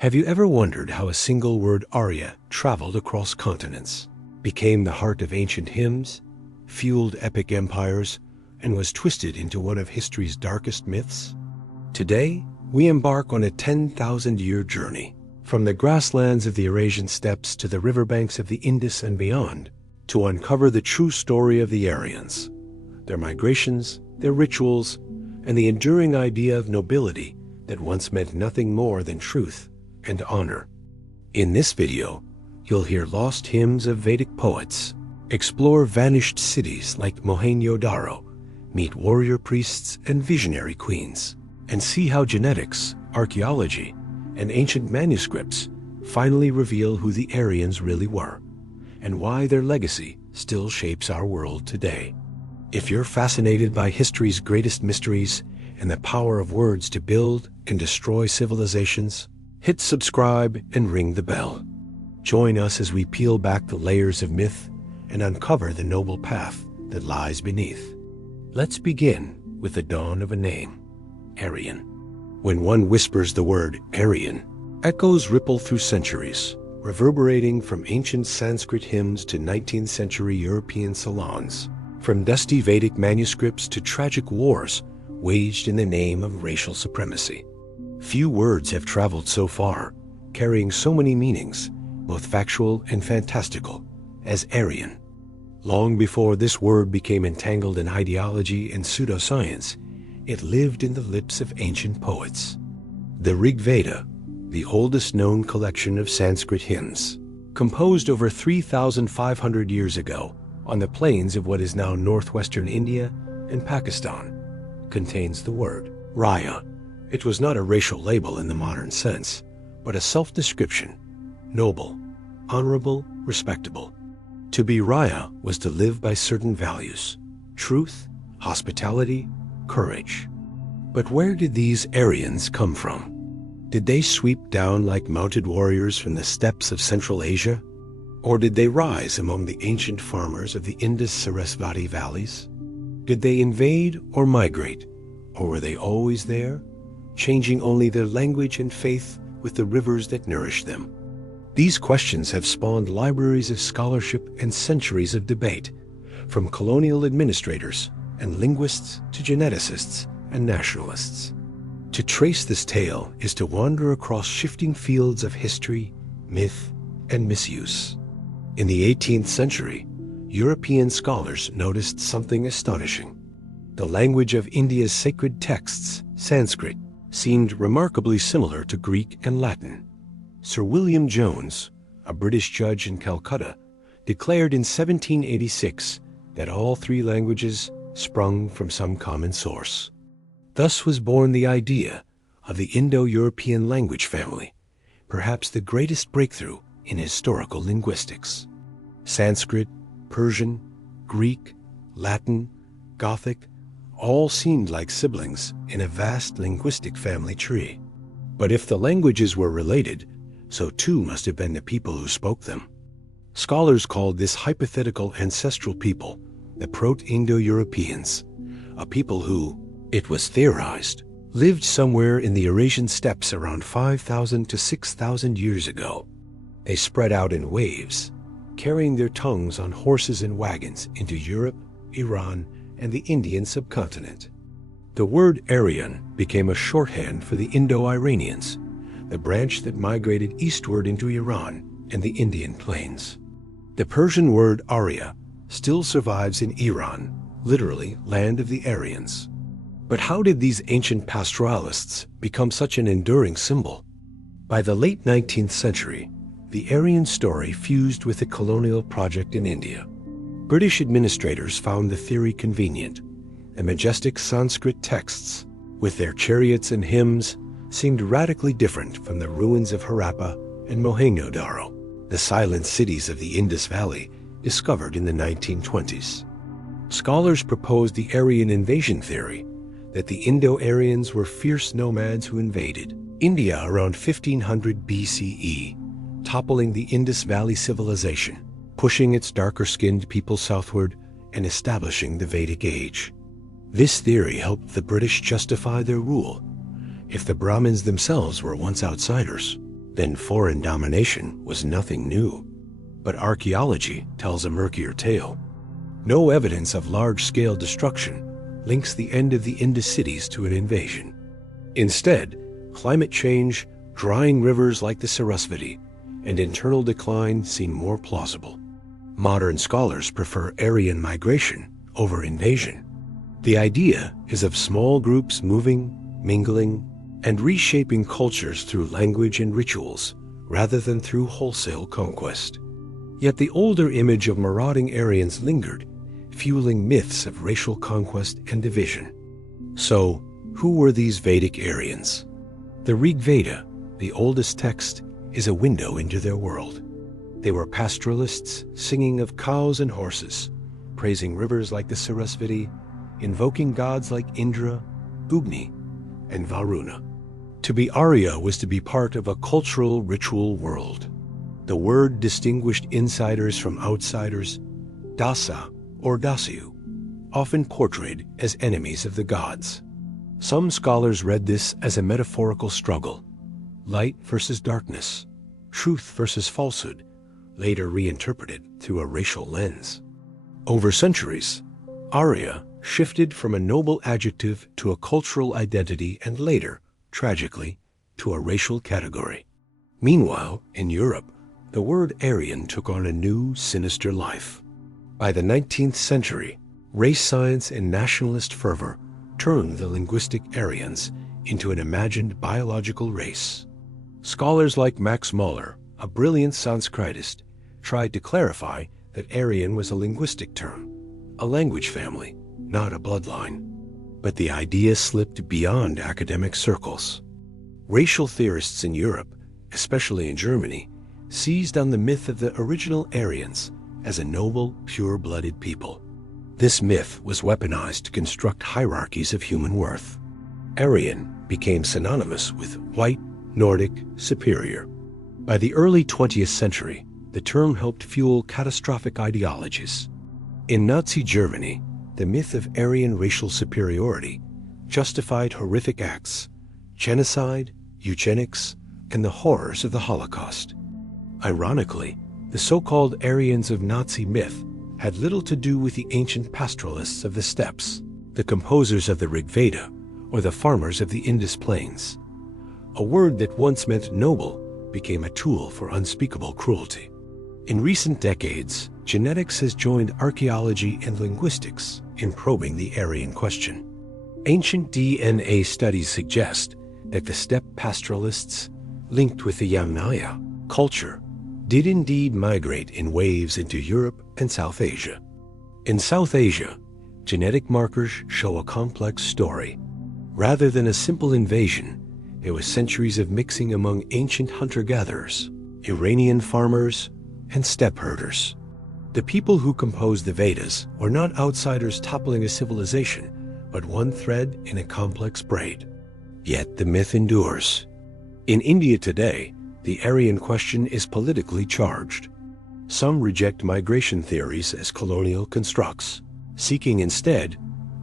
Have you ever wondered how a single word Arya traveled across continents, became the heart of ancient hymns, fueled epic empires, and was twisted into one of history's darkest myths? Today, we embark on a 10,000-year journey, from the grasslands of the Eurasian steppes to the riverbanks of the Indus and beyond, to uncover the true story of the Aryans, their migrations, their rituals, and the enduring idea of nobility that once meant nothing more than truth and honor. In this video, you'll hear lost hymns of Vedic poets, explore vanished cities like Mohenjo-daro, meet warrior priests and visionary queens, and see how genetics, archaeology, and ancient manuscripts finally reveal who the Aryans really were, and why their legacy still shapes our world today. If you're fascinated by history's greatest mysteries and the power of words to build and destroy civilizations, hit subscribe and ring the bell. Join us as we peel back the layers of myth and uncover the noble path that lies beneath. Let's begin with the dawn of a name, Aryan. When one whispers the word Aryan, echoes ripple through centuries, reverberating from ancient Sanskrit hymns to 19th century European salons, from dusty Vedic manuscripts to tragic wars waged in the name of racial supremacy. Few words have traveled so far, carrying so many meanings, both factual and fantastical, as Aryan. Long before this word became entangled in ideology and pseudoscience, it lived in the lips of ancient poets. The Rigveda, the oldest known collection of Sanskrit hymns, composed over 3,500 years ago on the plains of what is now northwestern India and Pakistan, contains the word Raya. It was not a racial label in the modern sense, but a self-description: noble, honorable, respectable. To be Raya was to live by certain values: truth, hospitality, courage. But where did these Aryans come from? Did they sweep down like mounted warriors from the steppes of Central Asia? Or did they rise among the ancient farmers of the Indus Sarasvati valleys? Did they invade or migrate? Or were they always there, changing only their language and faith with the rivers that nourish them? These questions have spawned libraries of scholarship and centuries of debate, from colonial administrators and linguists to geneticists and nationalists. To trace this tale is to wander across shifting fields of history, myth, and misuse. In the 18th century, European scholars noticed something astonishing. The language of India's sacred texts, Sanskrit, seemed remarkably similar to Greek and Latin. Sir William Jones, a British judge in Calcutta, declared in 1786 that all three languages sprung from some common source. Thus was born the idea of the Indo-European language family, perhaps the greatest breakthrough in historical linguistics. Sanskrit, Persian, Greek, Latin, Gothic, all seemed like siblings in a vast linguistic family tree. But if the languages were related, so too must have been the people who spoke them. Scholars called this hypothetical ancestral people the Proto-Indo-Europeans, a people who, it was theorized, lived somewhere in the Eurasian steppes around 5,000 to 6,000 years ago. They spread out in waves, carrying their tongues on horses and wagons into Europe, Iran, and the Indian subcontinent. The word Aryan became a shorthand for the Indo-Iranians, the branch that migrated eastward into Iran and the Indian plains. The Persian word Arya still survives in Iran, literally land of the Aryans. But how did these ancient pastoralists become such an enduring symbol? By the late 19th century, the Aryan story fused with the colonial project in India. British administrators found the theory convenient, and majestic Sanskrit texts, with their chariots and hymns, seemed radically different from the ruins of Harappa and Mohenjo-daro, the silent cities of the Indus Valley discovered in the 1920s. Scholars proposed the Aryan invasion theory, that the Indo-Aryans were fierce nomads who invaded India around 1500 BCE, toppling the Indus Valley civilization, pushing its darker-skinned people southward and establishing the Vedic age. This theory helped the British justify their rule. If the Brahmins themselves were once outsiders, then foreign domination was nothing new. But archaeology tells a murkier tale. No evidence of large-scale destruction links the end of the Indus cities to an invasion. Instead, climate change, drying rivers like the Sarasvati, and internal decline seem more plausible. Modern scholars prefer Aryan migration over invasion. The idea is of small groups moving, mingling, and reshaping cultures through language and rituals, rather than through wholesale conquest. Yet the older image of marauding Aryans lingered, fueling myths of racial conquest and division. So, who were these Vedic Aryans? The Rigveda, the oldest text, is a window into their world. They were pastoralists singing of cows and horses, praising rivers like the Sarasvati, invoking gods like Indra, Ugni, and Varuna. To be Arya was to be part of a cultural ritual world. The word distinguished insiders from outsiders, dasa or dasyu, often portrayed as enemies of the gods. Some scholars read this as a metaphorical struggle, light versus darkness, truth versus falsehood, later reinterpreted through a racial lens. Over centuries, Arya shifted from a noble adjective to a cultural identity and later, tragically, to a racial category. Meanwhile, in Europe, the word Aryan took on a new, sinister life. By the 19th century, race science and nationalist fervor turned the linguistic Aryans into an imagined biological race. Scholars like Max Muller, a brilliant Sanskritist, tried to clarify that Aryan was a linguistic term, a language family, not a bloodline. But the idea slipped beyond academic circles. Racial theorists in Europe, especially in Germany, seized on the myth of the original Aryans as a noble, pure-blooded people. This myth was weaponized to construct hierarchies of human worth. Aryan became synonymous with white, Nordic, superior. By the early 20th century, the term helped fuel catastrophic ideologies. In Nazi Germany, the myth of Aryan racial superiority justified horrific acts, genocide, eugenics, and the horrors of the Holocaust. Ironically, the so-called Aryans of Nazi myth had little to do with the ancient pastoralists of the steppes, the composers of the Rigveda, or the farmers of the Indus plains. A word that once meant noble became a tool for unspeakable cruelty. In recent decades, genetics has joined archaeology and linguistics in probing the Aryan question. Ancient DNA studies suggest that the steppe pastoralists, linked with the Yamnaya culture, did indeed migrate in waves into Europe and South Asia. In South Asia, genetic markers show a complex story. Rather than a simple invasion, there was centuries of mixing among ancient hunter-gatherers, Iranian farmers, and steppe herders. The people who composed the Vedas were not outsiders toppling a civilization, but one thread in a complex braid. Yet the myth endures. In India today, the Aryan question is politically charged. Some reject migration theories as colonial constructs, seeking instead,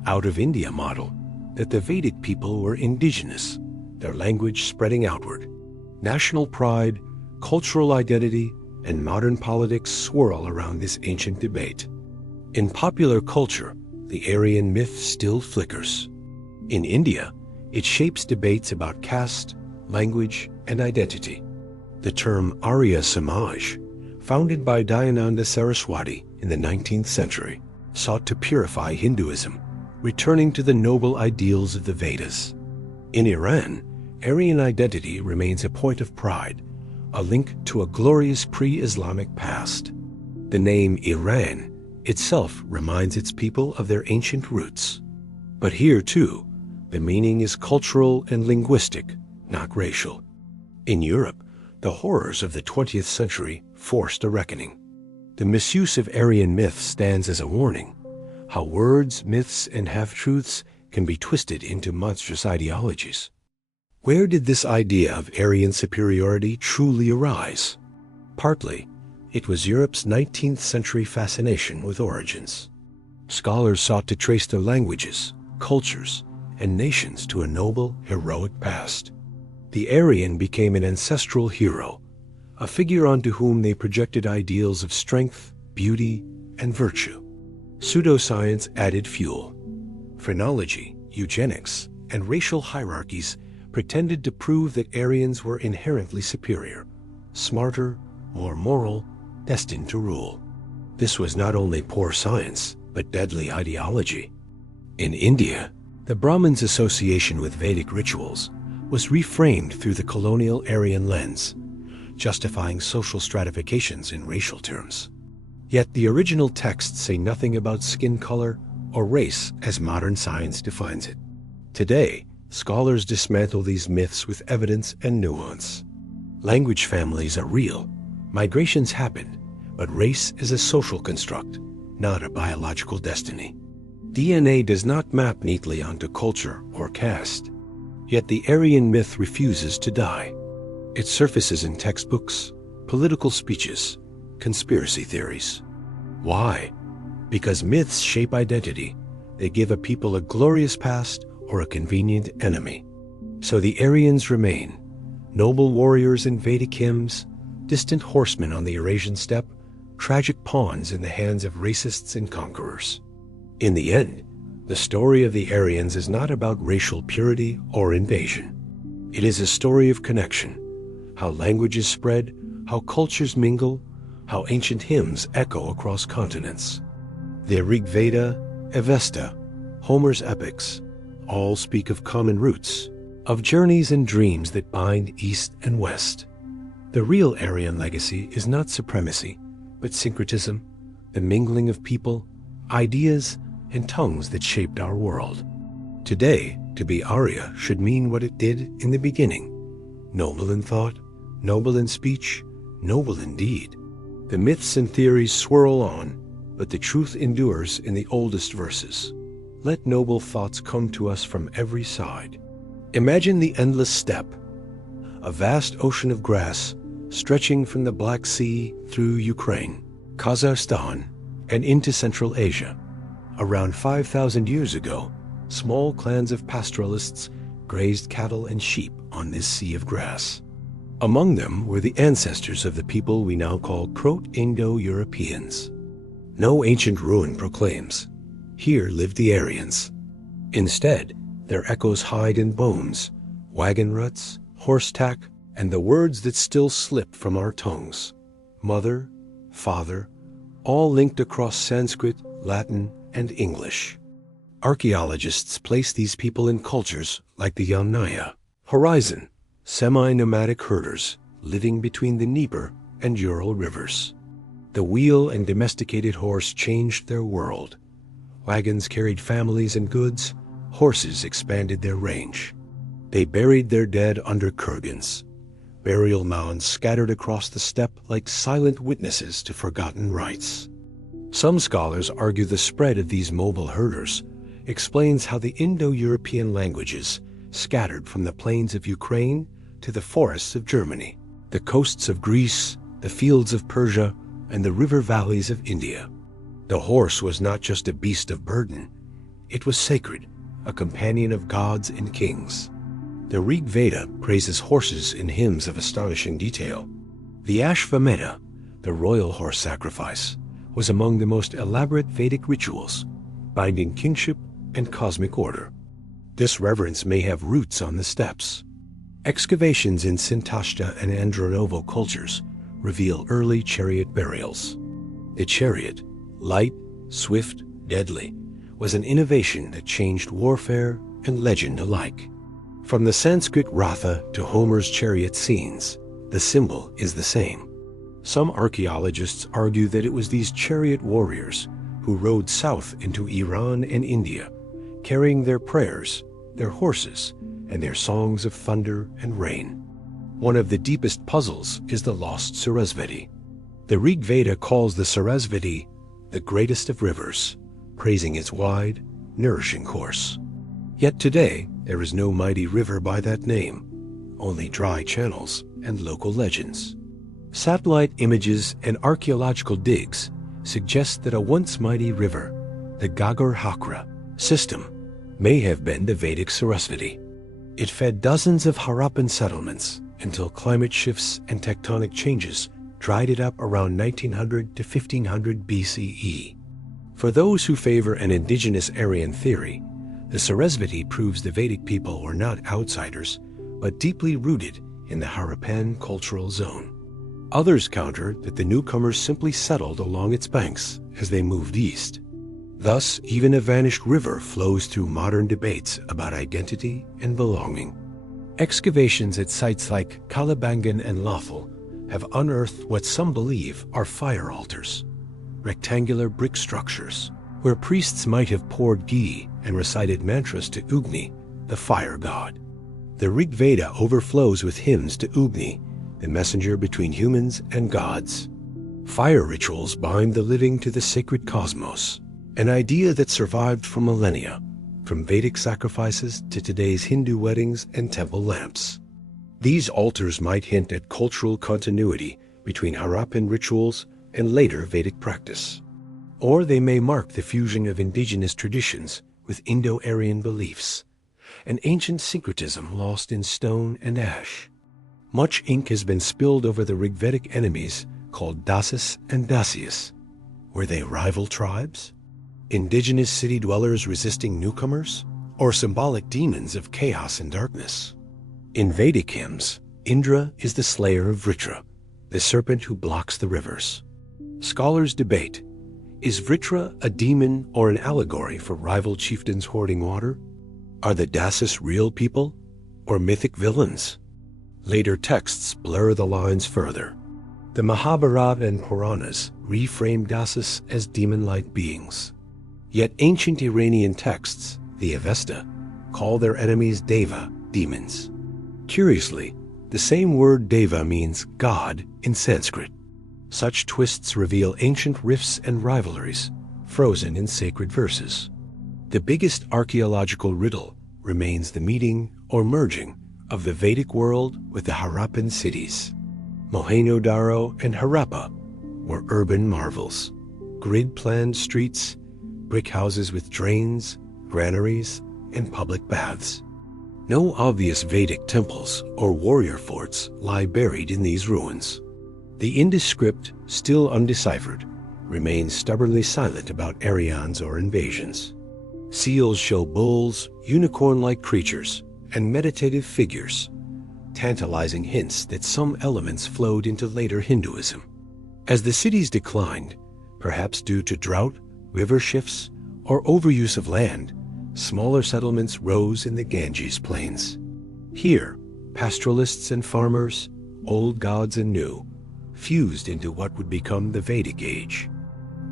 out of India model, that the Vedic people were indigenous, their language spreading outward. National pride, cultural identity, and modern politics swirl around this ancient debate. In popular culture, the Aryan myth still flickers. In India, it shapes debates about caste, language, and identity. The term Arya Samaj, founded by Dayananda Saraswati in the 19th century, sought to purify Hinduism, returning to the noble ideals of the Vedas. In Iran, Aryan identity remains a point of pride, a link to a glorious pre-Islamic past. The name Iran itself reminds its people of their ancient roots. But here, too, the meaning is cultural and linguistic, not racial. In Europe, the horrors of the 20th century forced a reckoning. The misuse of Aryan myths stands as a warning, how words, myths, and half-truths can be twisted into monstrous ideologies. Where did this idea of Aryan superiority truly arise? Partly, it was Europe's 19th century fascination with origins. Scholars sought to trace their languages, cultures, and nations to a noble, heroic past. The Aryan became an ancestral hero, a figure onto whom they projected ideals of strength, beauty, and virtue. Pseudoscience added fuel. Phrenology, eugenics, and racial hierarchies pretended to prove that Aryans were inherently superior, smarter, more moral, destined to rule. This was not only poor science, but deadly ideology. In India, the Brahmins' association with Vedic rituals was reframed through the colonial Aryan lens, justifying social stratifications in racial terms. Yet the original texts say nothing about skin color or race as modern science defines it. Today, scholars dismantle these myths with evidence and nuance. Language families are real, migrations happened, but race is a social construct, not a biological destiny. DNA does not map neatly onto culture or caste. Yet the Aryan myth refuses to die. It surfaces in textbooks, political speeches, conspiracy theories. Why? Because myths shape identity. They give a people a glorious past or a convenient enemy. So the Aryans remain, noble warriors in Vedic hymns, distant horsemen on the Eurasian steppe, tragic pawns in the hands of racists and conquerors. In the end, the story of the Aryans is not about racial purity or invasion. It is a story of connection, how languages spread, how cultures mingle, how ancient hymns echo across continents. The Rigveda, Avesta, Homer's epics, all speak of common roots, of journeys and dreams that bind East and West. The real Aryan legacy is not supremacy, but syncretism, the mingling of people, ideas, and tongues that shaped our world. Today, to be Arya should mean what it did in the beginning: noble in thought, noble in speech, noble in deed. The myths and theories swirl on, but the truth endures in the oldest verses. Let noble thoughts come to us from every side. Imagine the endless steppe, a vast ocean of grass stretching from the Black Sea through Ukraine, Kazakhstan, and into Central Asia. Around 5,000 years ago, small clans of pastoralists grazed cattle and sheep on this sea of grass. Among them were the ancestors of the people we now call Proto-Indo-Europeans. No ancient ruin proclaims, "Here lived the Aryans." Instead, their echoes hide in bones, wagon ruts, horse tack, and the words that still slip from our tongues: mother, father, all linked across Sanskrit, Latin, and English. Archaeologists place these people in cultures like the Yamnaya horizon, semi-nomadic herders living between the Dnieper and Ural rivers. The wheel and domesticated horse changed their world. Wagons carried families and goods, horses expanded their range. They buried their dead under kurgans, burial mounds scattered across the steppe like silent witnesses to forgotten rites. Some scholars argue the spread of these mobile herders explains how the Indo-European languages scattered from the plains of Ukraine to the forests of Germany, the coasts of Greece, the fields of Persia, and the river valleys of India. The horse was not just a beast of burden. It was sacred, a companion of gods and kings. The Rigveda praises horses in hymns of astonishing detail. The Ashvamedha, the royal horse sacrifice, was among the most elaborate Vedic rituals, binding kingship and cosmic order. This reverence may have roots on the steppes. Excavations in Sintashta and Andronovo cultures reveal early chariot burials. The chariot, light, swift, deadly, was an innovation that changed warfare and legend alike. From the Sanskrit Ratha to Homer's chariot scenes, the symbol is the same. Some archaeologists argue that it was these chariot warriors who rode south into Iran and India, carrying their prayers, their horses, and their songs of thunder and rain. One of the deepest puzzles is the lost Sarasvati. The Rigveda calls the Sarasvati the greatest of rivers, praising its wide, nourishing course. Yet today, there is no mighty river by that name, only dry channels and local legends. Satellite images and archaeological digs suggest that a once mighty river, the Ghaggar-Hakra system, may have been the Vedic Sarasvati. It fed dozens of Harappan settlements until climate shifts and tectonic changes dried it up around 1900 to 1500 BCE. For those who favor an indigenous Aryan theory, the Sarasvati proves the Vedic people were not outsiders, but deeply rooted in the Harappan cultural zone. Others counter that the newcomers simply settled along its banks as they moved east. Thus, even a vanished river flows through modern debates about identity and belonging. Excavations at sites like Kalibangan and Lothal have unearthed what some believe are fire altars, rectangular brick structures, where priests might have poured ghee and recited mantras to Ugni, the fire god. The Rigveda overflows with hymns to Ugni, the messenger between humans and gods. Fire rituals bind the living to the sacred cosmos, an idea that survived for millennia, from Vedic sacrifices to today's Hindu weddings and temple lamps. These altars might hint at cultural continuity between Harappan rituals and later Vedic practice. Or they may mark the fusion of indigenous traditions with Indo-Aryan beliefs, an ancient syncretism lost in stone and ash. Much ink has been spilled over the Rigvedic enemies called Dasas and Dasyas. Were they rival tribes? Indigenous city dwellers resisting newcomers? Or symbolic demons of chaos and darkness? In Vedic hymns, Indra is the slayer of Vritra, the serpent who blocks the rivers. Scholars debate, is Vritra a demon or an allegory for rival chieftains hoarding water? Are the Dasas real people or mythic villains? Later texts blur the lines further. The Mahabharata and Puranas reframe Dasas as demon-like beings. Yet ancient Iranian texts, the Avesta, call their enemies Deva, demons. Curiously, the same word Deva means God in Sanskrit. Such twists reveal ancient rifts and rivalries, frozen in sacred verses. The biggest archaeological riddle remains the meeting or merging of the Vedic world with the Harappan cities. Mohenjo-daro and Harappa were urban marvels. Grid-planned streets, brick houses with drains, granaries, and public baths. No obvious Vedic temples or warrior forts lie buried in these ruins. The Indus script, still undeciphered, remains stubbornly silent about Aryans or invasions. Seals show bulls, unicorn-like creatures, and meditative figures, tantalizing hints that some elements flowed into later Hinduism. As the cities declined, perhaps due to drought, river shifts, or overuse of land, smaller settlements rose in the Ganges plains. Here, pastoralists and farmers, old gods and new, fused into what would become the Vedic age.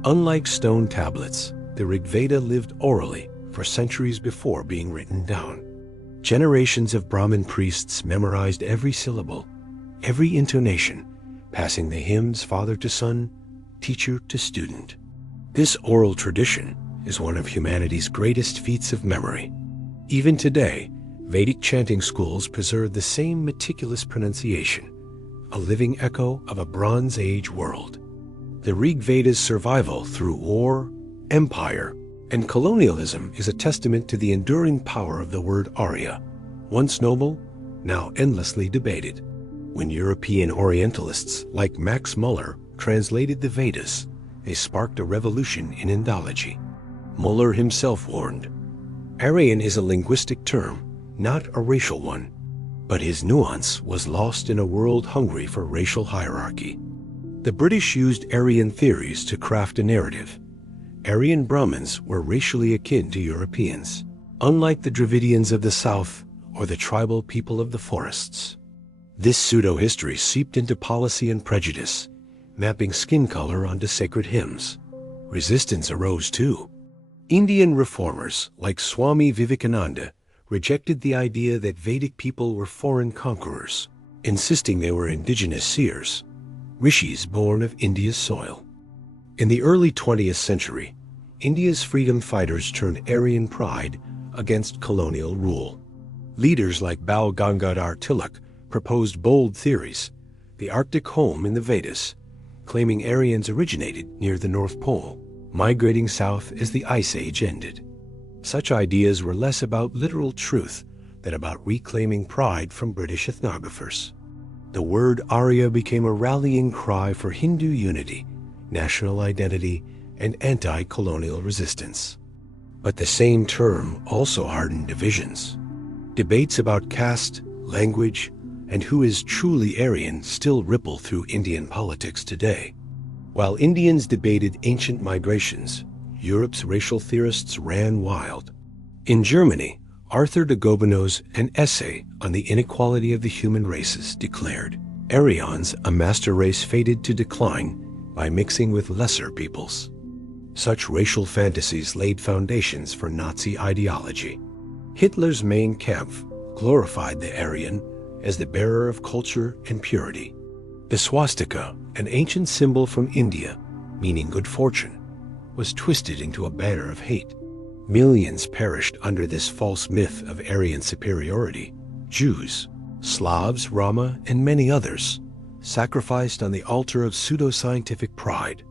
Unlike stone tablets, the Rigveda lived orally for centuries before being written down. Generations of Brahmin priests memorized every syllable, every intonation, passing the hymns father to son, teacher to student. This oral tradition is one of humanity's greatest feats of memory. Even today, Vedic chanting schools preserve the same meticulous pronunciation, a living echo of a Bronze Age world. The Rigveda's survival through war, empire, and colonialism is a testament to the enduring power of the word Arya, once noble, now endlessly debated. When European Orientalists like Max Muller translated the Vedas, they sparked a revolution in Indology. Muller himself warned, "Aryan is a linguistic term, not a racial one." But his nuance was lost in a world hungry for racial hierarchy. The British used Aryan theories to craft a narrative. Aryan Brahmins were racially akin to Europeans, unlike the Dravidians of the south or the tribal people of the forests. This pseudo-history seeped into policy and prejudice, mapping skin color onto sacred hymns. Resistance arose too. Indian reformers like Swami Vivekananda rejected the idea that Vedic people were foreign conquerors, insisting they were indigenous seers, rishis born of India's soil. In the early 20th century, India's freedom fighters turned Aryan pride against colonial rule. Leaders like Bal Gangadhar Tilak proposed bold theories, the Arctic home in the Vedas, claiming Aryans originated near the North Pole, migrating south as the Ice Age ended. Such ideas were less about literal truth than about reclaiming pride from British ethnographers. The word Arya became a rallying cry for Hindu unity, national identity, and anti-colonial resistance. But the same term also hardened divisions. Debates about caste, language, and who is truly Aryan still ripple through Indian politics today. While Indians debated ancient migrations, Europe's racial theorists ran wild. In Germany, Arthur de Gobineau's An Essay on the Inequality of the Human Races declared, Aryans, a master race fated to decline by mixing with lesser peoples. Such racial fantasies laid foundations for Nazi ideology. Hitler's Mein Kampf glorified the Aryan as the bearer of culture and purity. The swastika, an ancient symbol from India, meaning good fortune, was twisted into a banner of hate. Millions perished under this false myth of Aryan superiority. Jews, Slavs, Roma, and many others sacrificed on the altar of pseudoscientific pride.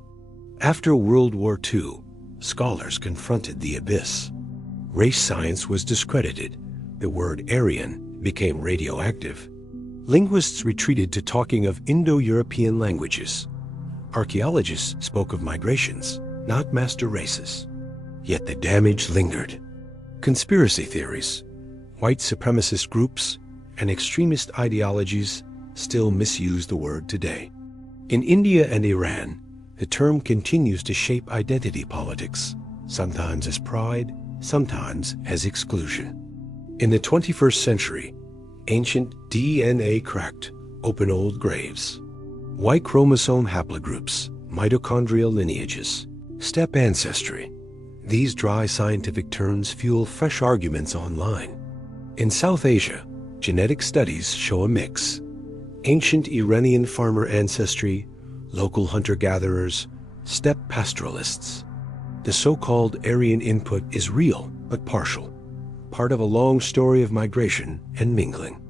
After World War II, scholars confronted the abyss. Race science was discredited. The word Aryan became radioactive. Linguists retreated to talking of Indo-European languages. Archaeologists spoke of migrations, not master races. Yet the damage lingered. Conspiracy theories, white supremacist groups, and extremist ideologies still misuse the word today. In India and Iran, the term continues to shape identity politics, sometimes as pride, sometimes as exclusion. In the 21st century, ancient DNA cracked open old graves. Y chromosome haplogroups, mitochondrial lineages, steppe ancestry. These dry scientific terms fuel fresh arguments online. In South Asia, genetic studies show a mix. Ancient Iranian farmer ancestry, local hunter-gatherers, steppe pastoralists. The so-called Aryan input is real but partial, part of a long story of migration and mingling.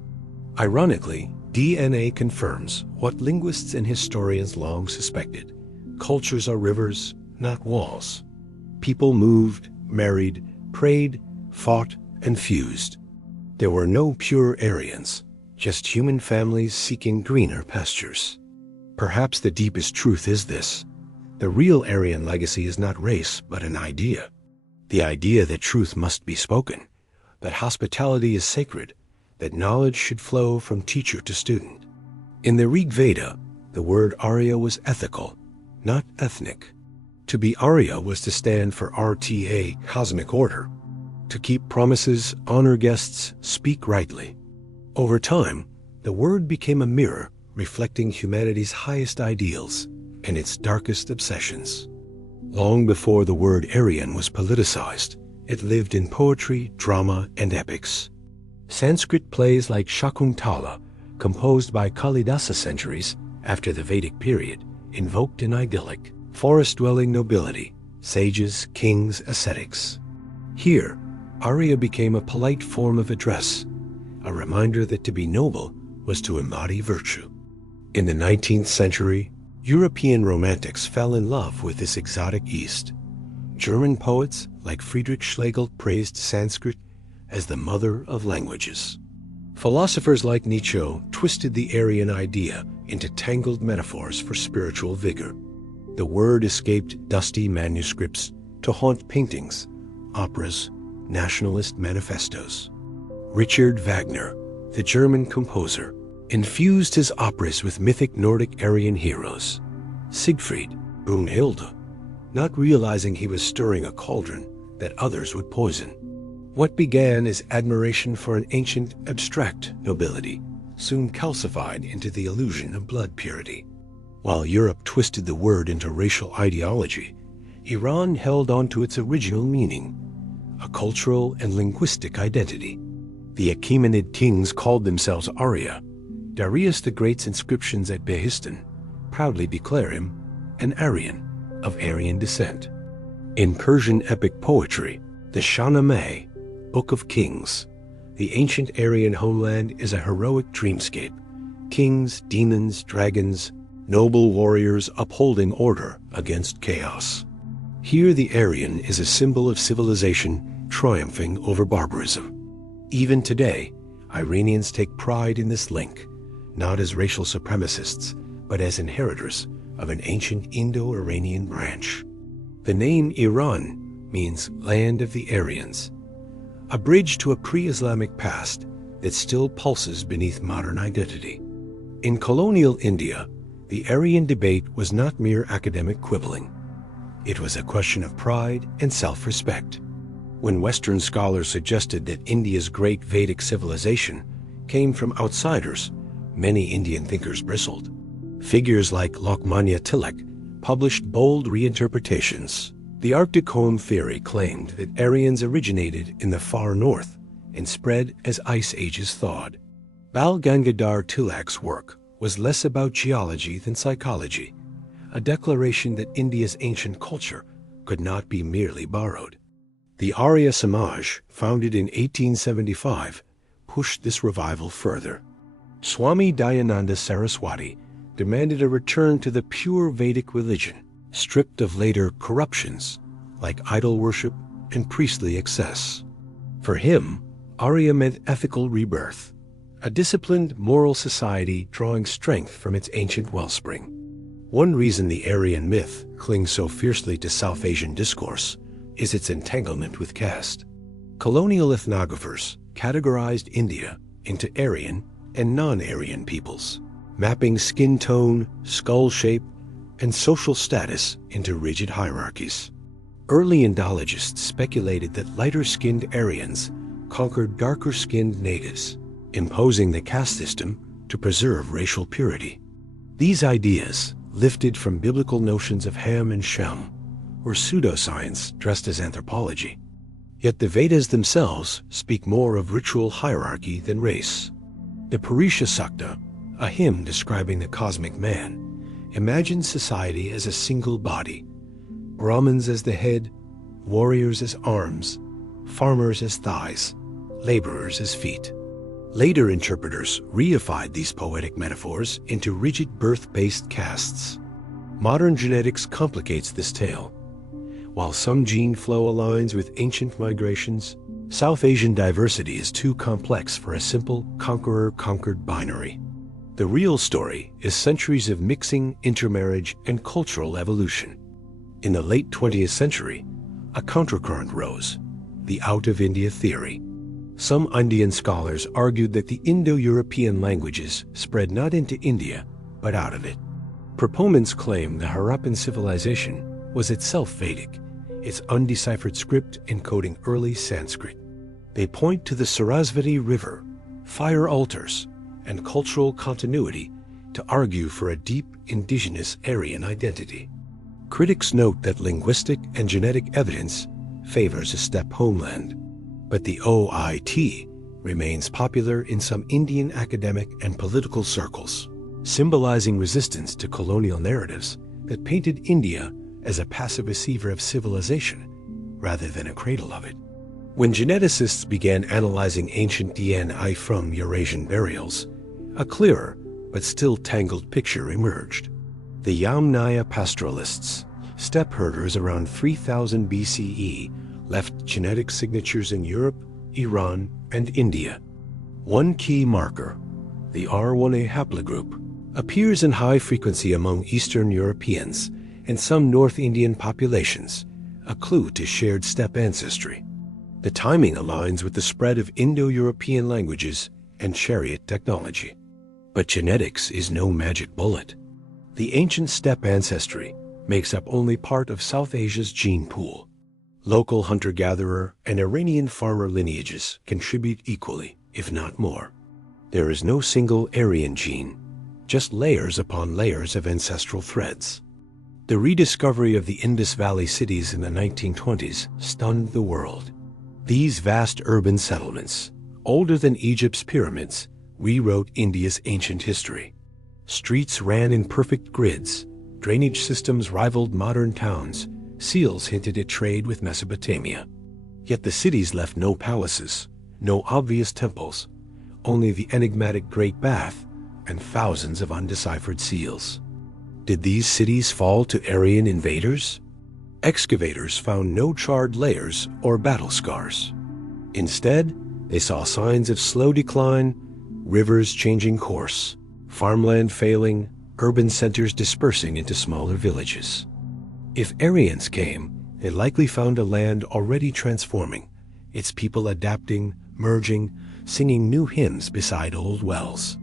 Ironically, DNA confirms what linguists and historians long suspected. Cultures are rivers, not walls. People moved, married, prayed, fought, and fused. There were no pure Aryans, just human families seeking greener pastures. Perhaps the deepest truth is this: the real Aryan legacy is not race, but an idea. The idea that truth must be spoken, that hospitality is sacred, that knowledge should flow from teacher to student. In the Rigveda, the word Arya was ethical, not ethnic. To be Arya was to stand for RTA, cosmic order, to keep promises, honor guests, speak rightly. Over time, the word became a mirror reflecting humanity's highest ideals and its darkest obsessions. Long before the word Aryan was politicized, it lived in poetry, drama, and epics. Sanskrit plays like Shakuntala, composed by Kalidasa centuries after the Vedic period, invoked an idyllic, forest-dwelling nobility, sages, kings, ascetics. Here, Arya became a polite form of address, a reminder that to be noble was to embody virtue. In the 19th century, European romantics fell in love with this exotic East. German poets like Friedrich Schlegel praised Sanskrit as the mother of languages. Philosophers like Nietzsche twisted the Aryan idea into tangled metaphors for spiritual vigor. The word escaped dusty manuscripts to haunt paintings, operas, nationalist manifestos. Richard Wagner, the German composer, infused his operas with mythic Nordic Aryan heroes. Siegfried, Brunhilde, not realizing he was stirring a cauldron that others would poison. What began as admiration for an ancient, abstract nobility soon calcified into the illusion of blood purity. While Europe twisted the word into racial ideology, Iran held on to its original meaning, a cultural and linguistic identity. The Achaemenid kings called themselves Arya. Darius the Great's inscriptions at Behistun proudly declare him an Aryan of Aryan descent. In Persian epic poetry, the Shahnameh, Book of Kings, the ancient Aryan homeland is a heroic dreamscape. Kings, demons, dragons, noble warriors upholding order against chaos. Here the Aryan is a symbol of civilization triumphing over barbarism. Even today, Iranians take pride in this link, not as racial supremacists, but as inheritors of an ancient Indo-Iranian branch. The name Iran means land of the Aryans, a bridge to a pre-Islamic past that still pulses beneath modern identity. In colonial India, the Aryan debate was not mere academic quibbling. It was a question of pride and self-respect. When Western scholars suggested that India's great Vedic civilization came from outsiders, many Indian thinkers bristled. Figures like Lokmanya Tilak published bold reinterpretations. The Arctic home theory claimed that Aryans originated in the far north and spread as ice ages thawed. Bal Gangadhar Tilak's work was less about geology than psychology, a declaration that India's ancient culture could not be merely borrowed. The Arya Samaj, founded in 1875, pushed this revival further. Swami Dayananda Saraswati demanded a return to the pure Vedic religion, stripped of later corruptions like idol worship and priestly excess. For him, Arya meant ethical rebirth, a disciplined moral society drawing strength from its ancient wellspring. One reason the Aryan myth clings so fiercely to South Asian discourse is its entanglement with caste. Colonial ethnographers categorized India into Aryan and non-Aryan peoples, mapping skin tone, skull shape, and social status into rigid hierarchies. Early Indologists speculated that lighter-skinned Aryans conquered darker-skinned natives, imposing the caste system to preserve racial purity. These ideas, lifted from biblical notions of Ham and Shem, were pseudoscience dressed as anthropology. Yet the Vedas themselves speak more of ritual hierarchy than race. The Purisha Sukta, a hymn describing the cosmic man, imagines society as a single body, Brahmins as the head, warriors as arms, farmers as thighs, laborers as feet. Later interpreters reified these poetic metaphors into rigid birth-based castes. Modern genetics complicates this tale. While some gene flow aligns with ancient migrations, South Asian diversity is too complex for a simple conqueror-conquered binary. The real story is centuries of mixing, intermarriage, and cultural evolution. In the late 20th century, a countercurrent rose, the out-of-India theory. Some Indian scholars argued that the Indo-European languages spread not into India, but out of it. Proponents claim the Harappan civilization was itself Vedic, its undeciphered script encoding early Sanskrit. They point to the Sarasvati River, fire altars, and cultural continuity to argue for a deep indigenous Aryan identity. Critics note that linguistic and genetic evidence favors a steppe homeland, but the OIT remains popular in some Indian academic and political circles, symbolizing resistance to colonial narratives that painted India as a passive receiver of civilization rather than a cradle of it. When geneticists began analyzing ancient DNA from Eurasian burials, a clearer but still tangled picture emerged. The Yamnaya pastoralists, steppe herders around 3000 BCE, left genetic signatures in Europe, Iran, and India. One key marker, the R1a haplogroup, appears in high frequency among Eastern Europeans and some North Indian populations, a clue to shared steppe ancestry. The timing aligns with the spread of Indo-European languages and chariot technology. But genetics is no magic bullet. The ancient steppe ancestry makes up only part of South Asia's gene pool. Local hunter-gatherer and Iranian farmer lineages contribute equally, if not more. There is no single Aryan gene, just layers upon layers of ancestral threads. The rediscovery of the Indus Valley cities in the 1920s stunned the world. These vast urban settlements, older than Egypt's pyramids, rewrote India's ancient history. Streets ran in perfect grids, drainage systems rivaled modern towns, seals hinted at trade with Mesopotamia. Yet the cities left no palaces, no obvious temples, only the enigmatic Great Bath and thousands of undeciphered seals. Did these cities fall to Aryan invaders? Excavators found no charred layers or battle scars. Instead, They saw signs of slow decline, rivers changing course, farmland failing, urban centers dispersing into smaller villages. If Aryans came, they likely found a land already transforming, its people adapting, merging, singing new hymns beside old wells.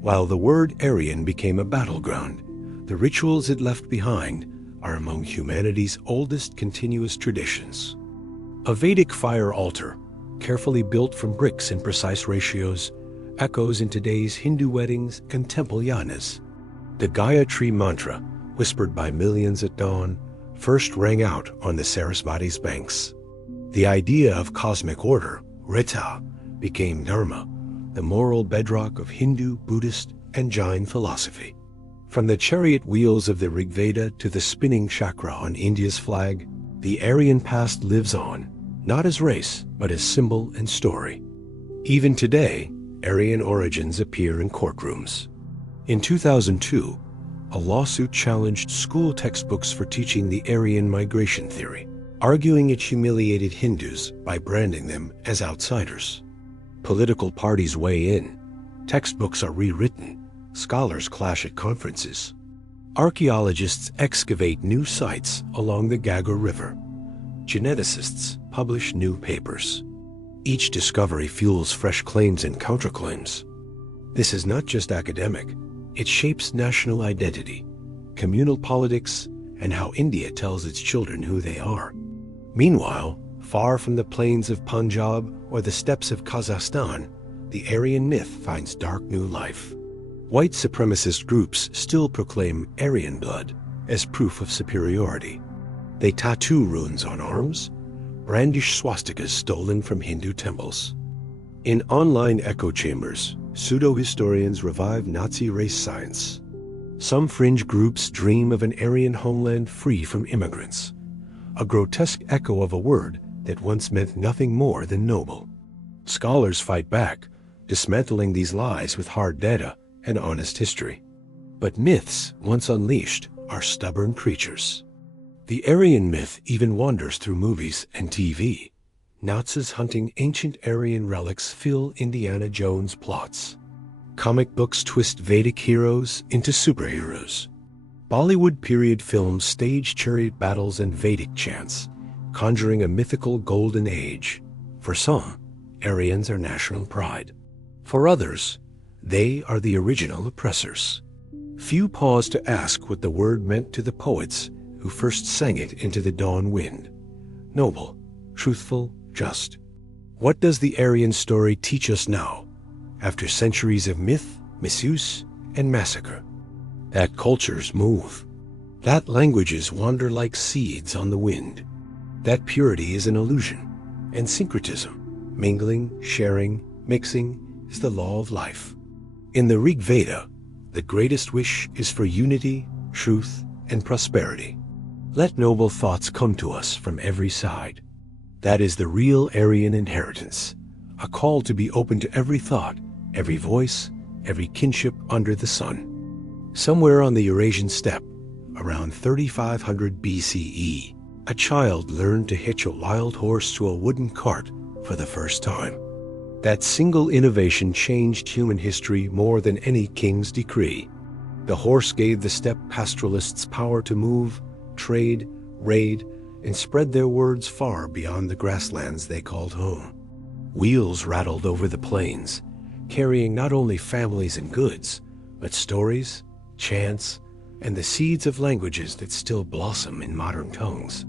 While the word Aryan became a battleground, the rituals it left behind are among humanity's oldest continuous traditions. A Vedic fire altar, carefully built from bricks in precise ratios, echoes in today's Hindu weddings and temple yanas. The Gayatri mantra, whispered by millions at dawn, first rang out on the Sarasvati's banks. The idea of cosmic order, Rita, became dharma, the moral bedrock of Hindu, Buddhist, and Jain philosophy. From the chariot wheels of the Rigveda to the spinning chakra on India's flag, the Aryan past lives on, not as race, but as symbol and story. Even today, Aryan origins appear in courtrooms. In 2002, a lawsuit challenged school textbooks for teaching the Aryan migration theory, arguing it humiliated Hindus by branding them as outsiders. Political parties weigh in, textbooks are rewritten, scholars clash at conferences. Archaeologists excavate new sites along the Gagar River. Geneticists publish new papers. Each discovery fuels fresh claims and counterclaims. This is not just academic, it shapes national identity, communal politics, and how India tells its children who they are. Meanwhile, far from the plains of Punjab or the steppes of Kazakhstan, the Aryan myth finds dark new life. White supremacist groups still proclaim Aryan blood as proof of superiority. They tattoo runes on arms, brandish swastikas stolen from Hindu temples. In online echo chambers, pseudo-historians revive Nazi race science. Some fringe groups dream of an Aryan homeland free from immigrants, a grotesque echo of a word that once meant nothing more than noble. Scholars fight back, dismantling these lies with hard data and honest history. But myths, once unleashed, are stubborn creatures. The Aryan myth even wanders through movies and TV. Nazis hunting ancient Aryan relics fill Indiana Jones plots. Comic books twist Vedic heroes into superheroes. Bollywood period films stage chariot battles and Vedic chants, conjuring a mythical golden age. For some, Aryans are national pride. For others, they are the original oppressors. Few pause to ask what the word meant to the poets who first sang it into the dawn wind. Noble, truthful, just. What does the Aryan story teach us now, after centuries of myth, misuse, and massacre? That cultures move. That languages wander like seeds on the wind. That purity is an illusion, and syncretism, mingling, sharing, mixing, is the law of life. In the Rigveda, the greatest wish is for unity, truth, and prosperity. Let noble thoughts come to us from every side. That is the real Aryan inheritance, a call to be open to every thought, every voice, every kinship under the sun. Somewhere on the Eurasian steppe, around 3500 BCE, a child learned to hitch a wild horse to a wooden cart for the first time. That single innovation changed human history more than any king's decree. The horse gave the steppe pastoralists power to move, trade, raid, and spread their words far beyond the grasslands they called home. Wheels rattled over the plains, carrying not only families and goods, but stories, chants, and the seeds of languages that still blossom in modern tongues.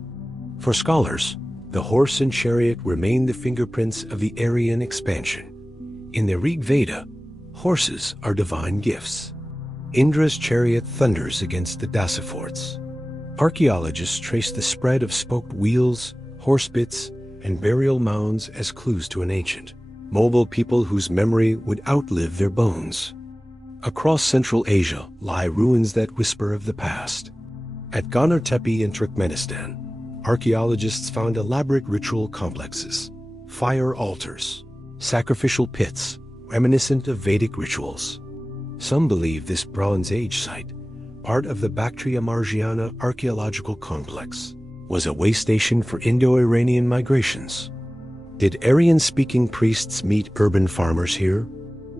For scholars, the horse and chariot remain the fingerprints of the Aryan expansion. In the Rigveda, horses are divine gifts. Indra's chariot thunders against the Dasyforts. Archaeologists trace the spread of spoked wheels, horse bits, and burial mounds as clues to an ancient, mobile people whose memory would outlive their bones. Across Central Asia lie ruins that whisper of the past. At Gunnar Tepe in Turkmenistan, archaeologists found elaborate ritual complexes, fire altars, sacrificial pits, reminiscent of Vedic rituals. Some believe this Bronze Age site, part of the Bactria Margiana archaeological complex, was a way station for Indo-Iranian migrations. Did Aryan-speaking priests meet urban farmers here?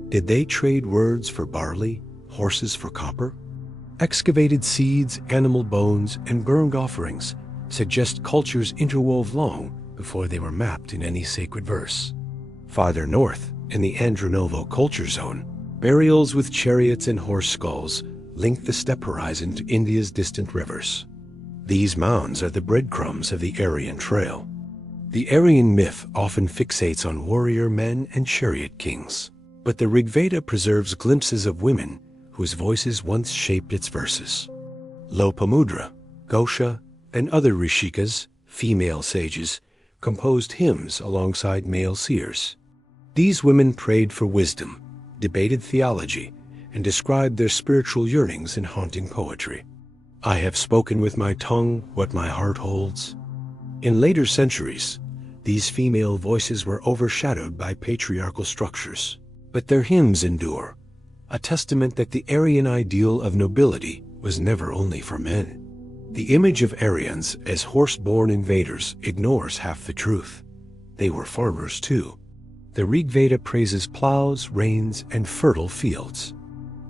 Did they trade words for barley, horses for copper? Excavated seeds, animal bones, and burned offerings suggest cultures interwove long before they were mapped in any sacred verse. Farther north, in the Andronovo culture zone, burials with chariots and horse skulls link the steppe horizon to India's distant rivers. These mounds are the breadcrumbs of the Aryan trail. The Aryan myth often fixates on warrior men and chariot kings, but the Rigveda preserves glimpses of women whose voices once shaped its verses. Lopamudra, Ghosha, and other rishikas, female sages, composed hymns alongside male seers. These women prayed for wisdom, debated theology, and described their spiritual yearnings in haunting poetry. I have spoken with my tongue what my heart holds. In later centuries, these female voices were overshadowed by patriarchal structures, but their hymns endure, a testament that the Aryan ideal of nobility was never only for men. The image of Aryans as horse-born invaders ignores half the truth. They were farmers too. The Rigveda praises plows, rains, and fertile fields.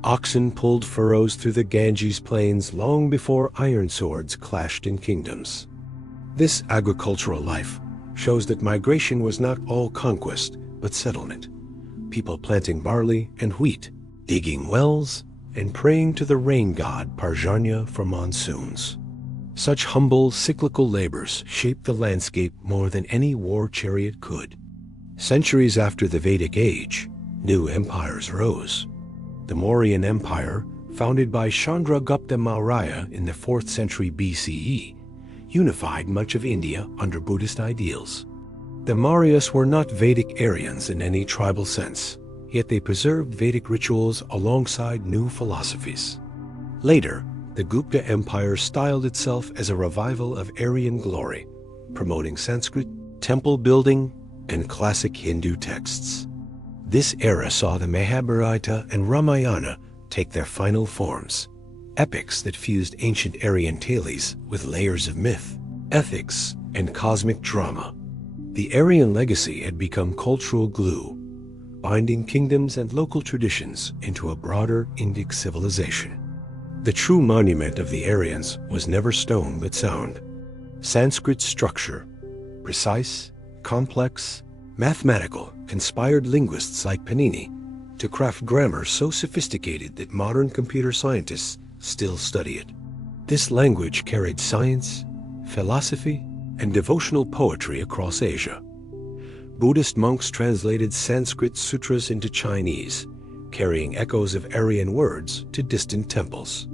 Oxen pulled furrows through the Ganges plains long before iron swords clashed in kingdoms. This agricultural life shows that migration was not all conquest, but settlement. People planting barley and wheat, digging wells, and praying to the rain god Parjanya for monsoons. Such humble, cyclical labors shaped the landscape more than any war chariot could. Centuries after the Vedic age, new empires rose. The Mauryan Empire, founded by Chandragupta Maurya in the 4th century BCE, unified much of India under Buddhist ideals. The Mauryas were not Vedic Aryans in any tribal sense, yet they preserved Vedic rituals alongside new philosophies. Later, the Gupta Empire styled itself as a revival of Aryan glory, promoting Sanskrit, temple building, and classic Hindu texts. This era saw the Mahabharata and Ramayana take their final forms, epics that fused ancient Aryan tales with layers of myth, ethics, and cosmic drama. The Aryan legacy had become cultural glue, binding kingdoms and local traditions into a broader Indic civilization. The true monument of the Aryans was never stone but sound. Sanskrit structure, precise, complex, mathematical, inspired linguists like Panini to craft grammar so sophisticated that modern computer scientists still study it. This language carried science, philosophy, and devotional poetry across Asia. Buddhist monks translated Sanskrit sutras into Chinese, carrying echoes of Aryan words to distant temples.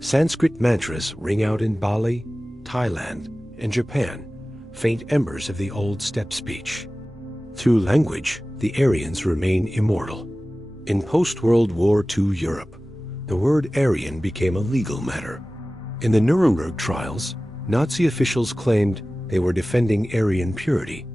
Sanskrit mantras ring out in Bali, Thailand, and Japan, faint embers of the old steppe speech. Through language, the Aryans remain immortal. In post-World War II Europe, the word Aryan became a legal matter. In the Nuremberg trials, Nazi officials claimed they were defending Aryan purity.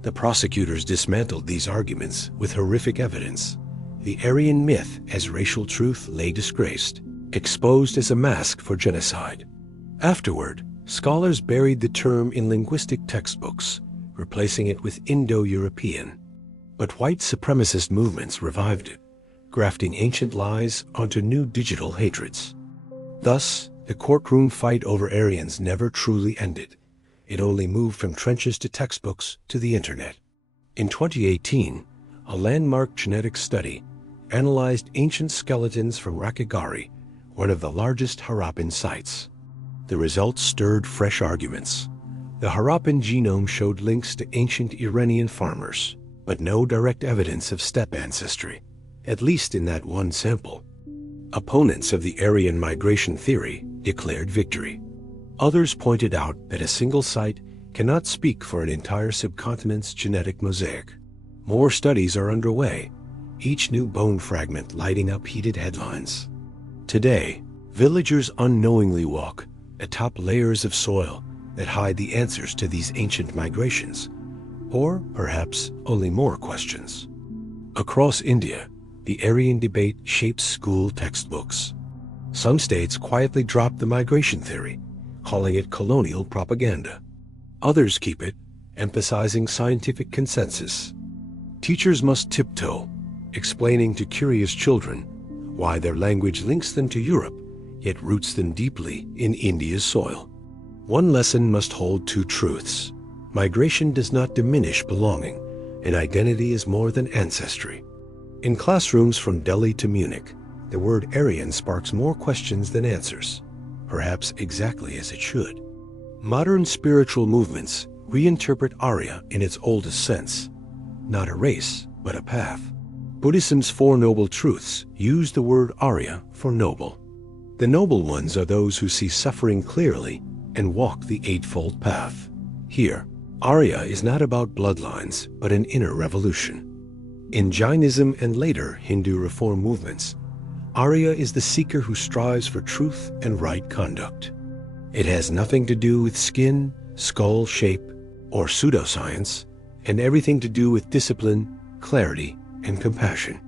The prosecutors dismantled these arguments with horrific evidence. The Aryan myth as racial truth lay disgraced, exposed as a mask for genocide. Afterward, scholars buried the term in linguistic textbooks, replacing it with Indo-European. But white supremacist movements revived it, grafting ancient lies onto new digital hatreds. Thus, the courtroom fight over Aryans never truly ended. It only moved from trenches to textbooks to the internet. In 2018, a landmark genetic study analyzed ancient skeletons from Rakhigarhi, one of the largest Harappan sites. The results stirred fresh arguments. The Harappan genome showed links to ancient Iranian farmers, but no direct evidence of steppe ancestry, at least in that one sample. Opponents of the Aryan migration theory declared victory. Others pointed out that a single site cannot speak for an entire subcontinent's genetic mosaic. More studies are underway, each new bone fragment lighting up heated headlines. Today, villagers unknowingly walk atop layers of soil that hide the answers to these ancient migrations, or perhaps only more questions. Across India, the Aryan debate shapes school textbooks. Some states quietly dropped the migration theory, calling it colonial propaganda. Others keep it emphasizing scientific consensus. Teachers must tiptoe, explaining to curious children why their language links them to Europe, yet roots them deeply in India's soil. One lesson must hold two truths. Migration does not diminish belonging, and identity is more than ancestry. In classrooms from Delhi to Munich, the word Aryan sparks more questions than answers, perhaps exactly as it should. Modern spiritual movements reinterpret Arya in its oldest sense, not a race, but a path. Buddhism's Four Noble Truths use the word Arya for noble. The noble ones are those who see suffering clearly and walk the Eightfold Path. Here, Arya is not about bloodlines, but an inner revolution. In Jainism and later Hindu reform movements, Arya is the seeker who strives for truth and right conduct. It has nothing to do with skin, skull shape, or pseudoscience, and everything to do with discipline, clarity, and compassion.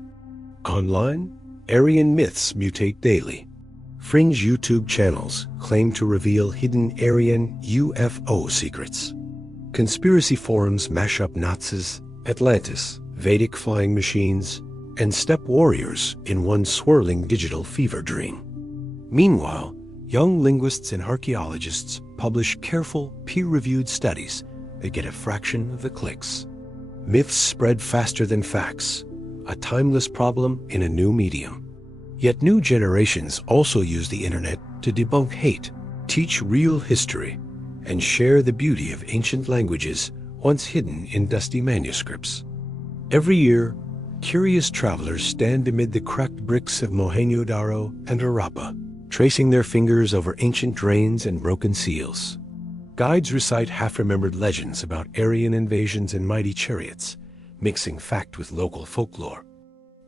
Online, Aryan myths mutate daily. Fringe YouTube channels claim to reveal hidden Aryan UFO secrets. Conspiracy forums mash up Nazis, Atlantis, Vedic flying machines, and steppe warriors in one swirling digital fever dream. Meanwhile, young linguists and archaeologists publish careful, peer-reviewed studies that get a fraction of the clicks. Myths spread faster than facts, a timeless problem in a new medium. Yet new generations also use the internet to debunk hate, teach real history, and share the beauty of ancient languages once hidden in dusty manuscripts. Every year, curious travelers stand amid the cracked bricks of Mohenjo-daro and Harappa, tracing their fingers over ancient drains and broken seals. Guides recite half-remembered legends about Aryan invasions and mighty chariots, mixing fact with local folklore.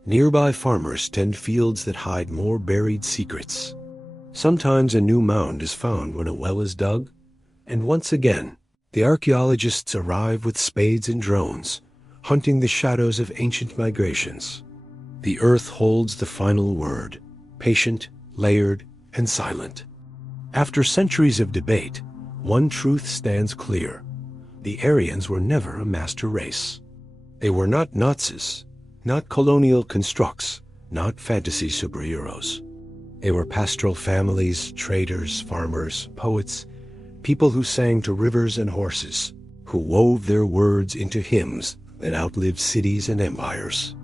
Nearby farmers tend fields that hide more buried secrets. Sometimes a new mound is found when a well is dug, and once again, the archaeologists arrive with spades and drones, hunting the shadows of ancient migrations. The earth holds the final word, patient, layered, and silent. After centuries of debate, one truth stands clear. The Aryans were never a master race. They were not Nazis, not colonial constructs, not fantasy superheroes. They were pastoral families, traders, farmers, poets, people who sang to rivers and horses, who wove their words into hymns that outlived cities and empires.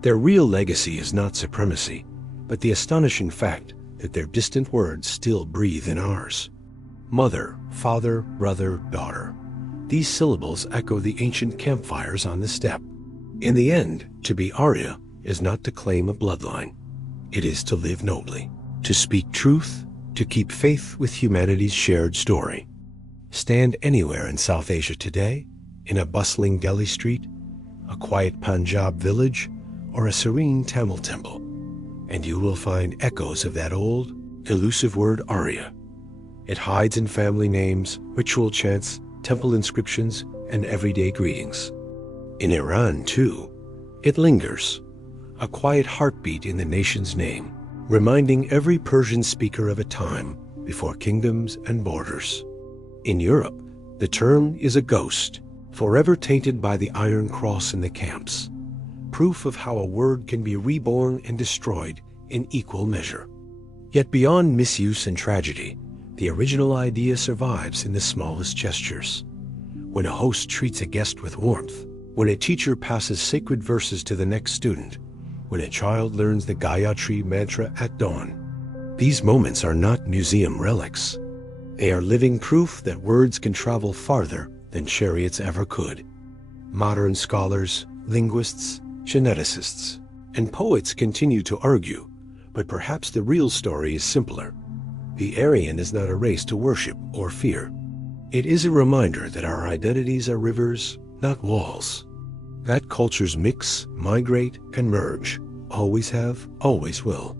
Their real legacy is not supremacy, but the astonishing fact that their distant words still breathe in ours. Mother, father, brother, daughter. These syllables echo the ancient campfires on the steppe. In the end, to be Arya is not to claim a bloodline. It is to live nobly, to speak truth, to keep faith with humanity's shared story. Stand anywhere in South Asia today, in a bustling Delhi street, a quiet Punjab village, or a serene Tamil temple, and you will find echoes of that old, elusive word Arya. It hides in family names, ritual chants, temple inscriptions, and everyday greetings. In Iran, too, it lingers, a quiet heartbeat in the nation's name, reminding every Persian speaker of a time before kingdoms and borders. In Europe, the term is a ghost, forever tainted by the Iron Cross in the camps, proof of how a word can be reborn and destroyed in equal measure. Yet beyond misuse and tragedy, the original idea survives in the smallest gestures. When a host treats a guest with warmth, when a teacher passes sacred verses to the next student, when a child learns the Gayatri mantra at dawn. These moments are not museum relics. They are living proof that words can travel farther than chariots ever could. Modern scholars, linguists, geneticists, and poets continue to argue, but perhaps the real story is simpler. The Aryan is not a race to worship or fear. It is a reminder that our identities are rivers, not walls. That cultures mix, migrate, and merge, always have, always will.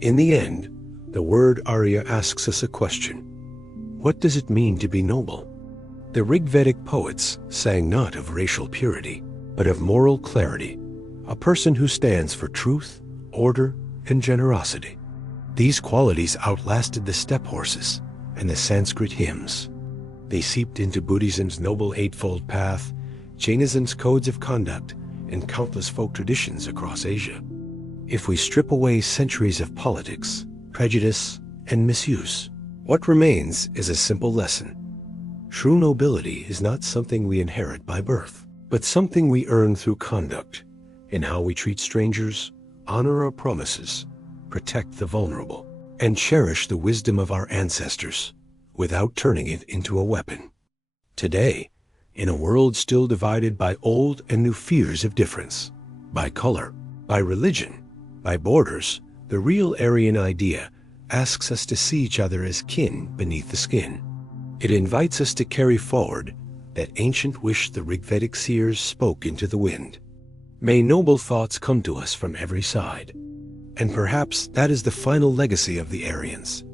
In the end, the word Arya asks us a question. What does it mean to be noble? The Rigvedic poets sang not of racial purity, but of moral clarity, a person who stands for truth, order, and generosity. These qualities outlasted the steppe horses and the Sanskrit hymns. They seeped into Buddhism's Noble Eightfold Path, Jainism's codes of conduct, and countless folk traditions across Asia. If we strip away centuries of politics, prejudice, and misuse, what remains is a simple lesson. True nobility is not something we inherit by birth, but something we earn through conduct, in how we treat strangers, honor our promises, protect the vulnerable, and cherish the wisdom of our ancestors without turning it into a weapon. Today, in a world still divided by old and new fears of difference, by color, by religion, by borders, the real Aryan idea asks us to see each other as kin beneath the skin. It invites us to carry forward that ancient wish the Rigvedic seers spoke into the wind. May noble thoughts come to us from every side. And perhaps that is the final legacy of the Aryans.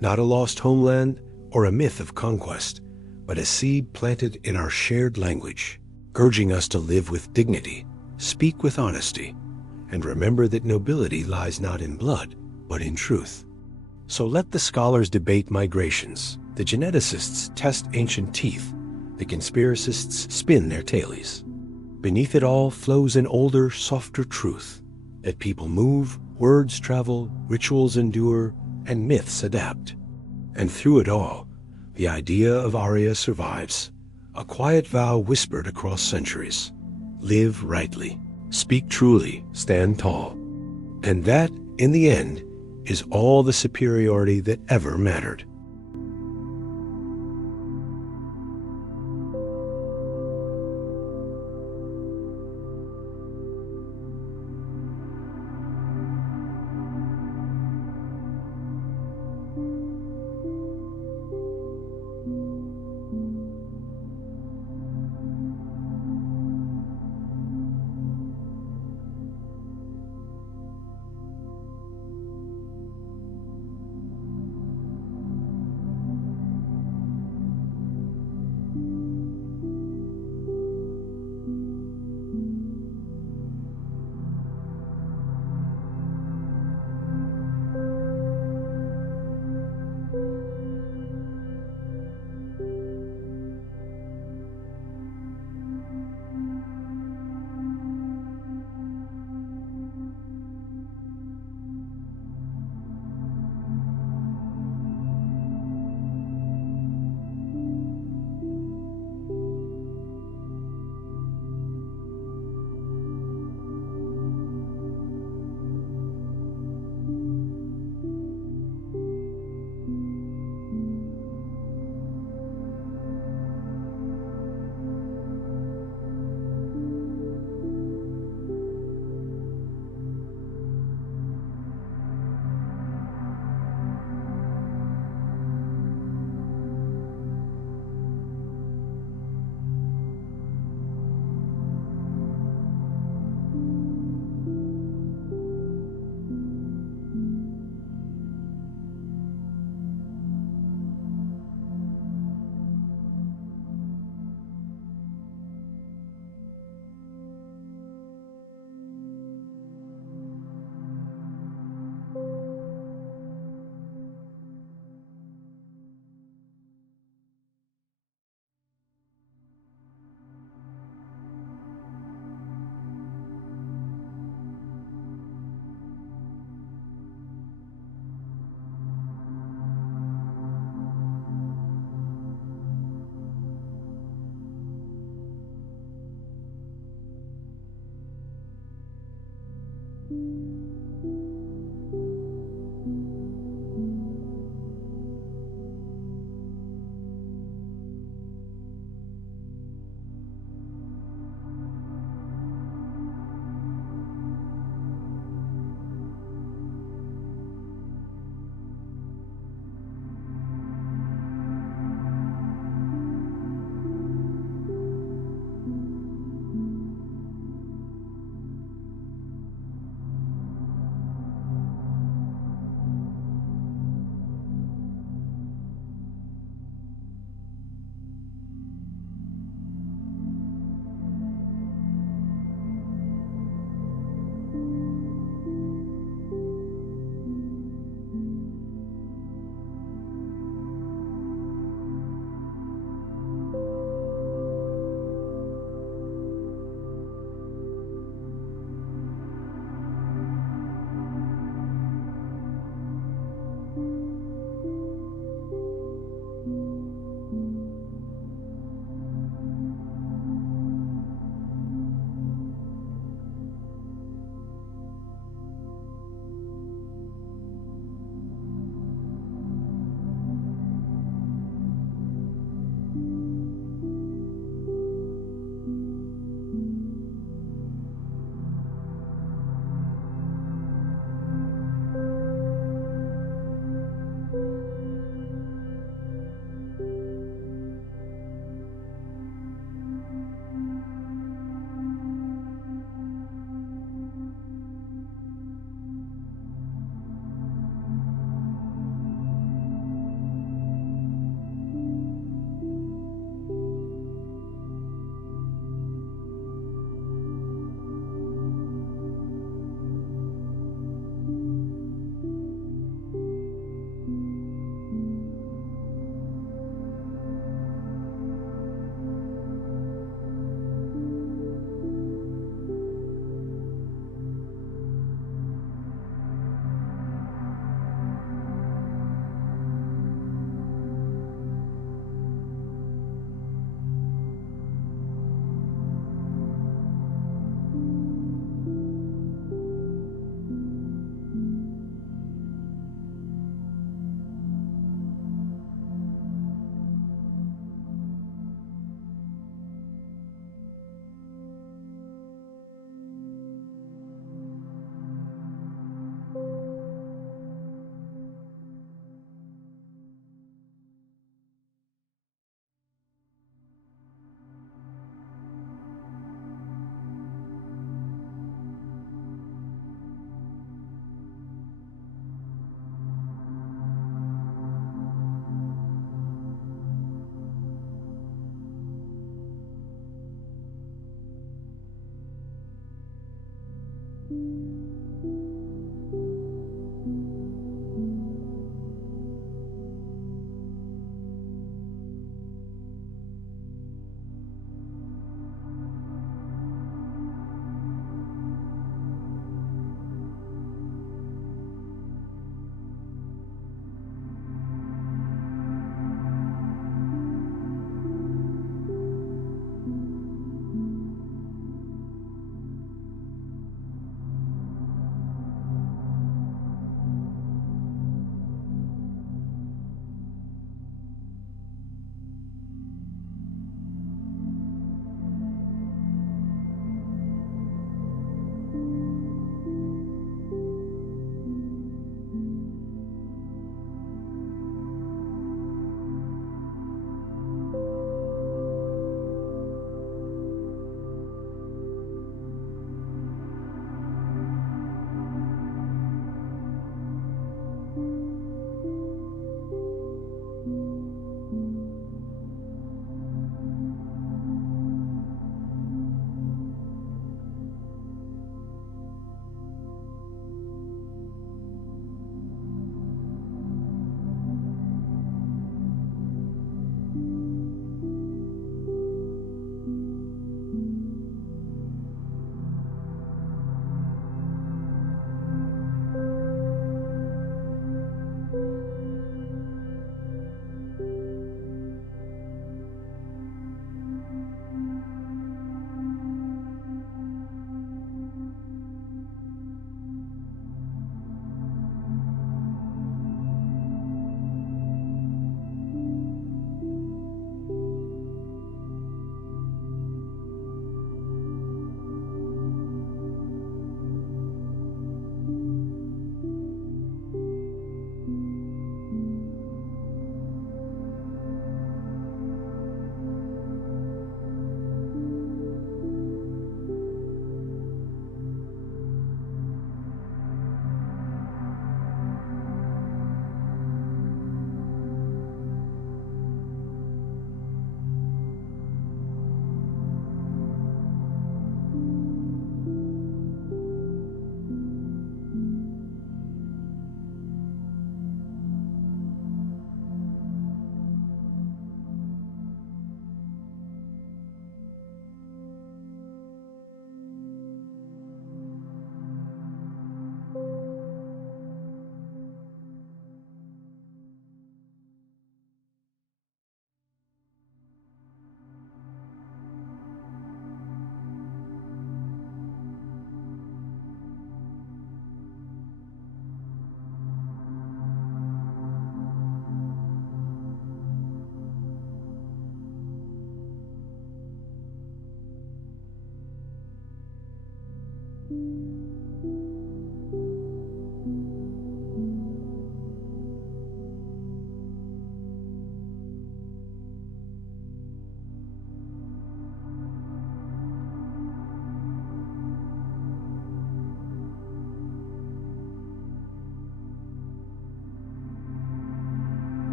Not a lost homeland or a myth of conquest, but a seed planted in our shared language, urging us to live with dignity, speak with honesty, and remember that nobility lies not in blood, but in truth. So let the scholars debate migrations, the geneticists test ancient teeth, the conspiracists spin their tales. Beneath it all flows an older, softer truth, that people move, words travel, rituals endure, and myths adapt. And through it all, the idea of Arya survives, a quiet vow whispered across centuries. Live rightly, speak truly, stand tall. And that, in the end, is all the superiority that ever mattered.